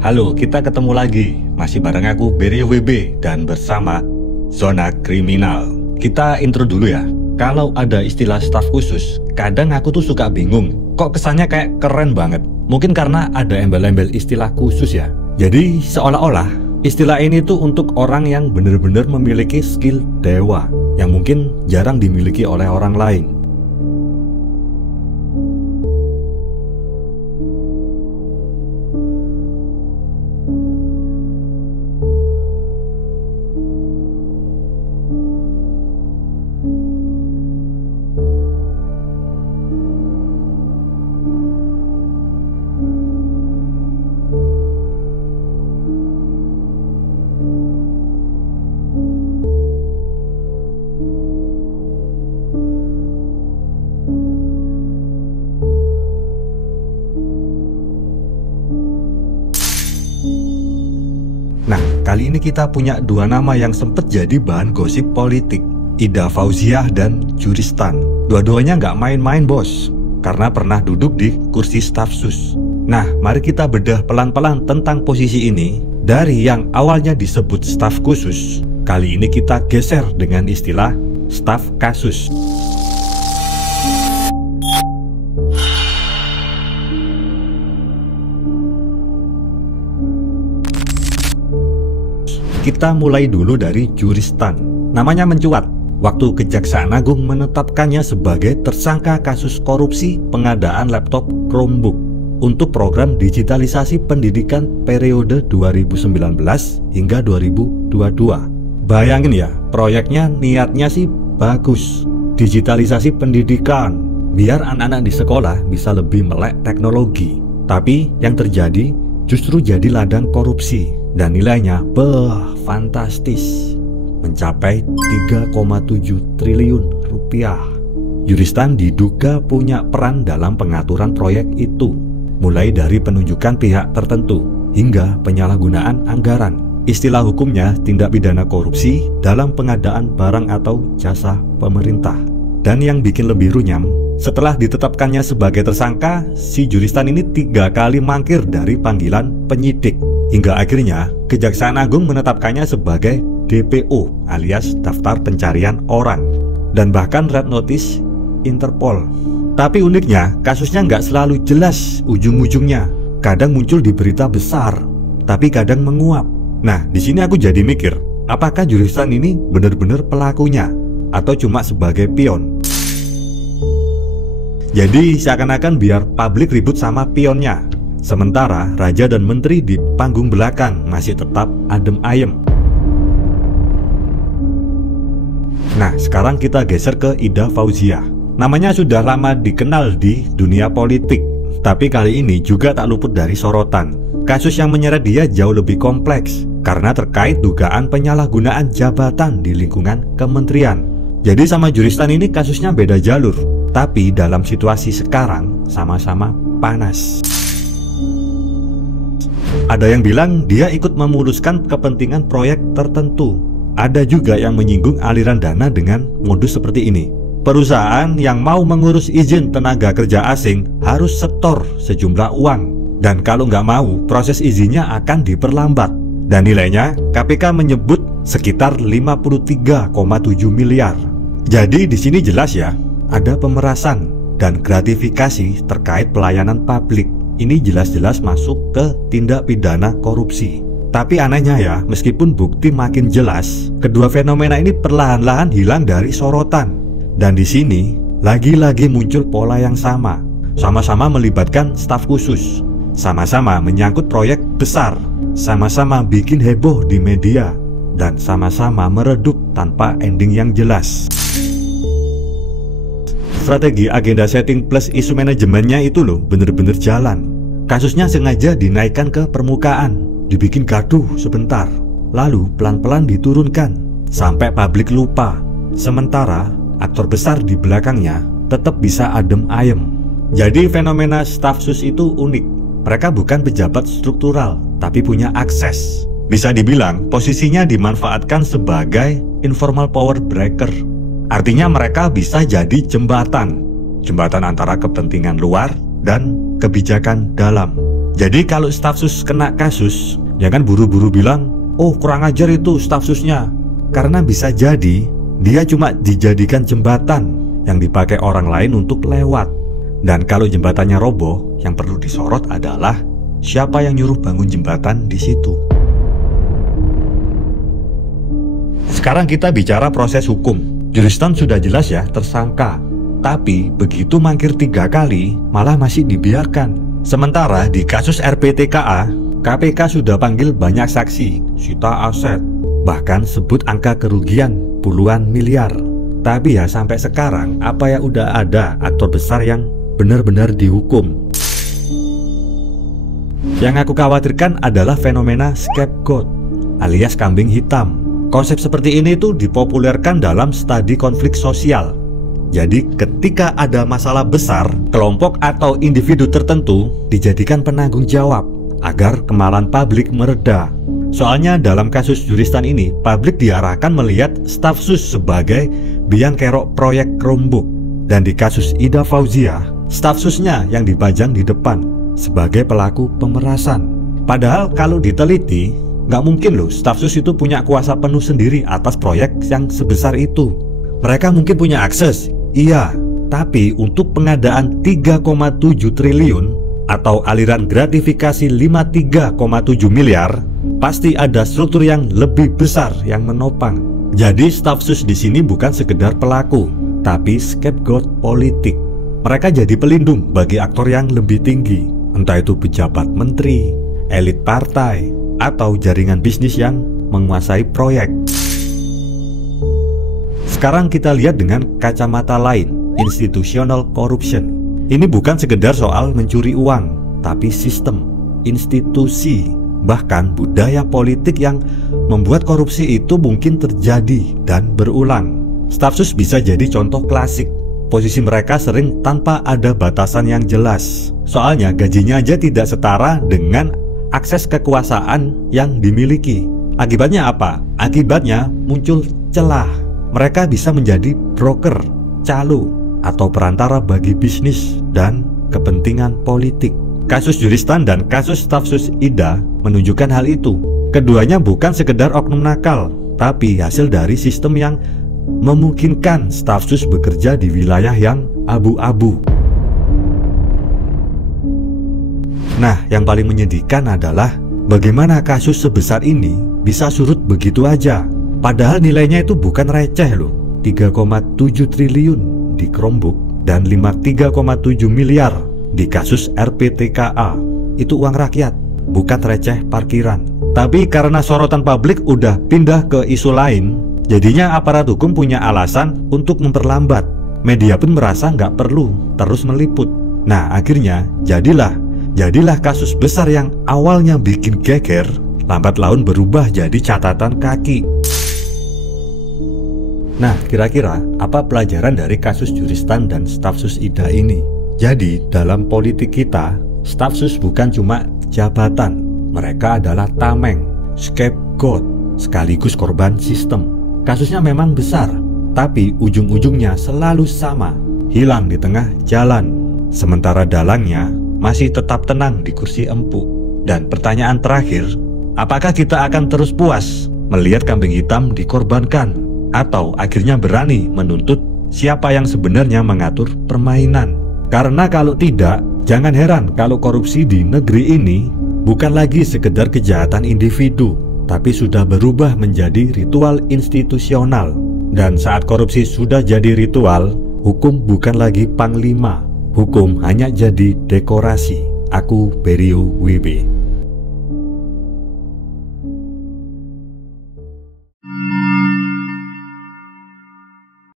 Halo, kita ketemu lagi. Masih bareng aku, Berry WB, dan bersama Zona Kriminal. Kita intro dulu ya. Kalau ada istilah staf khusus, kadang aku tuh suka bingung. Kok kesannya kayak keren banget? Mungkin karena ada embel-embel istilah khusus ya. Jadi seolah-olah istilah ini tuh untuk orang yang benar-benar memiliki skill dewa, yang mungkin jarang dimiliki oleh orang lain. Nah, kali ini kita punya dua nama yang sempat jadi bahan gosip politik, Ida Fauziah dan Juristan. Dua-duanya nggak main-main bos, karena pernah duduk di kursi staf sus. Nah, mari kita bedah pelan-pelan tentang posisi ini. Dari yang awalnya disebut staf khusus, kali ini kita geser dengan istilah staf kasus. Kita mulai dulu dari Juristan. Namanya mencuat waktu Kejaksaan Agung menetapkannya sebagai tersangka kasus korupsi pengadaan laptop Chromebook untuk program digitalisasi pendidikan periode 2019 hingga 2022. Bayangin ya, proyeknya niatnya sih bagus. Digitalisasi pendidikan, biar anak-anak di sekolah bisa lebih melek teknologi. Tapi yang terjadi justru jadi ladang korupsi. Dan nilainya fantastis, mencapai 3,7 triliun rupiah. Juristan diduga punya peran dalam pengaturan proyek itu, mulai dari penunjukan pihak tertentu hingga penyalahgunaan anggaran. Istilah hukumnya tindak pidana korupsi dalam pengadaan barang atau jasa pemerintah. Dan yang bikin lebih runyam, setelah ditetapkannya sebagai tersangka, si Juristan ini 3 kali mangkir dari panggilan penyidik. Hingga akhirnya Kejaksaan Agung menetapkannya sebagai DPO alias daftar pencarian orang, dan bahkan red notice Interpol. Tapi uniknya kasusnya nggak selalu jelas ujung-ujungnya. Kadang muncul di berita besar, tapi kadang menguap. Nah, di sini aku jadi mikir, apakah Juristan ini benar-benar pelakunya atau cuma sebagai pion? Jadi seakan-akan biar publik ribut sama pionnya, sementara raja dan menteri di panggung belakang masih tetap adem ayem. Nah, sekarang kita geser ke Ida Fauziah. Namanya sudah lama dikenal di dunia politik, tapi kali ini juga tak luput dari sorotan. Kasus yang menyeret dia jauh lebih kompleks, karena terkait dugaan penyalahgunaan jabatan di lingkungan kementerian. Jadi sama Juristan ini kasusnya beda jalur, tapi dalam situasi sekarang sama-sama panas. Ada yang bilang dia ikut memuluskan kepentingan proyek tertentu. Ada juga yang menyinggung aliran dana dengan modus seperti ini. Perusahaan yang mau mengurus izin tenaga kerja asing harus setor sejumlah uang. Dan kalau nggak mau, proses izinnya akan diperlambat. Dan nilainya KPK menyebut sekitar 53,7 miliar. Jadi di sini jelas ya, ada pemerasan dan gratifikasi terkait pelayanan publik. Ini jelas-jelas masuk ke tindak pidana korupsi. Tapi anehnya ya, meskipun bukti makin jelas, kedua fenomena ini perlahan-lahan hilang dari sorotan. Dan di sini lagi-lagi muncul pola yang sama. Sama-sama melibatkan staf khusus, sama-sama menyangkut proyek besar, sama-sama bikin heboh di media, dan sama-sama meredup tanpa ending yang jelas. Strategi agenda setting plus isu manajemennya itu loh bener-bener jalan. Kasusnya sengaja dinaikkan ke permukaan, dibikin gaduh sebentar, lalu pelan-pelan diturunkan sampai publik lupa. Sementara aktor besar di belakangnya tetap bisa adem ayem. Jadi fenomena staf sus itu unik. Mereka bukan pejabat struktural, tapi punya akses. Bisa dibilang posisinya dimanfaatkan sebagai informal power breaker. Artinya mereka bisa jadi jembatan antara kepentingan luar dan kebijakan dalam. Jadi kalau staf sus kena kasus, jangan buru-buru bilang, oh kurang ajar itu staf susnya. Karena bisa jadi dia cuma dijadikan jembatan yang dipakai orang lain untuk lewat. Dan kalau jembatannya roboh, yang perlu disorot adalah siapa yang nyuruh bangun jembatan di situ. Sekarang kita bicara proses hukum. Juristan sudah jelas ya, tersangka. Tapi begitu mangkir 3 kali, malah masih dibiarkan. Sementara di kasus RPTKA, KPK sudah panggil banyak saksi, sita aset, bahkan sebut angka kerugian puluhan miliar. Tapi ya sampai sekarang, apa ya udah ada aktor besar yang benar-benar dihukum. Yang aku khawatirkan adalah fenomena scapegoat alias kambing hitam. Konsep seperti ini tuh dipopulerkan dalam studi konflik sosial. Jadi ketika ada masalah besar, kelompok atau individu tertentu dijadikan penanggung jawab agar kemarahan publik mereda. Soalnya dalam kasus Juristan ini, publik diarahkan melihat staf sus sebagai biang kerok proyek Chromebook. Dan di kasus Ida Fauzia, staf susnya yang dipajang di depan sebagai pelaku pemerasan. Padahal kalau diteliti, nggak mungkin loh staf sus itu punya kuasa penuh sendiri atas proyek yang sebesar itu. Mereka mungkin punya akses, iya, tapi untuk pengadaan 3,7 triliun atau aliran gratifikasi 53,7 miliar, pasti ada struktur yang lebih besar yang menopang. Jadi staf sus di sini bukan sekedar pelaku, tapi scapegoat politik. Mereka jadi pelindung bagi aktor yang lebih tinggi, entah itu pejabat menteri, elit partai, atau jaringan bisnis yang menguasai proyek. Sekarang kita lihat dengan kacamata lain, institutional corruption. Ini bukan sekedar soal mencuri uang, tapi sistem, institusi, bahkan budaya politik yang membuat korupsi itu mungkin terjadi dan berulang. Staf sus bisa jadi contoh klasik. Posisi mereka sering tanpa ada batasan yang jelas. Soalnya gajinya aja tidak setara dengan akses kekuasaan yang dimiliki. Akibatnya apa? Akibatnya muncul celah. Mereka bisa menjadi broker, calo, atau perantara bagi bisnis dan kepentingan politik. Kasus Juristan dan kasus staf sus Ida menunjukkan hal itu. Keduanya bukan sekedar oknum nakal, tapi hasil dari sistem yang memungkinkan staf sus bekerja di wilayah yang abu-abu. Nah, yang paling menyedihkan adalah bagaimana kasus sebesar ini bisa surut begitu aja. Padahal nilainya itu bukan receh loh, 3,7 triliun di Chromebook dan 3,7 miliar di kasus RPTKA. Itu uang rakyat, bukan receh parkiran. Tapi karena sorotan publik udah pindah ke isu lain, jadinya aparat hukum punya alasan untuk memperlambat. Media pun merasa nggak perlu terus meliput. Nah, akhirnya jadilah kasus besar yang awalnya bikin geger, lambat laun berubah jadi catatan kaki. Nah, kira-kira apa pelajaran dari kasus Juristan dan staf sus Ida ini? Jadi, dalam politik kita, staf sus bukan cuma jabatan. Mereka adalah tameng, scapegoat, sekaligus korban sistem. Kasusnya memang besar, tapi ujung-ujungnya selalu sama, hilang di tengah jalan. Sementara dalangnya masih tetap tenang di kursi empuk. Dan pertanyaan terakhir, apakah kita akan terus puas melihat kambing hitam dikorbankan? Atau akhirnya berani menuntut siapa yang sebenarnya mengatur permainan? Karena kalau tidak, jangan heran kalau korupsi di negeri ini bukan lagi sekedar kejahatan individu, tapi sudah berubah menjadi ritual institusional. Dan saat korupsi sudah jadi ritual, hukum bukan lagi panglima. Hukum hanya jadi dekorasi. Aku Berio WB.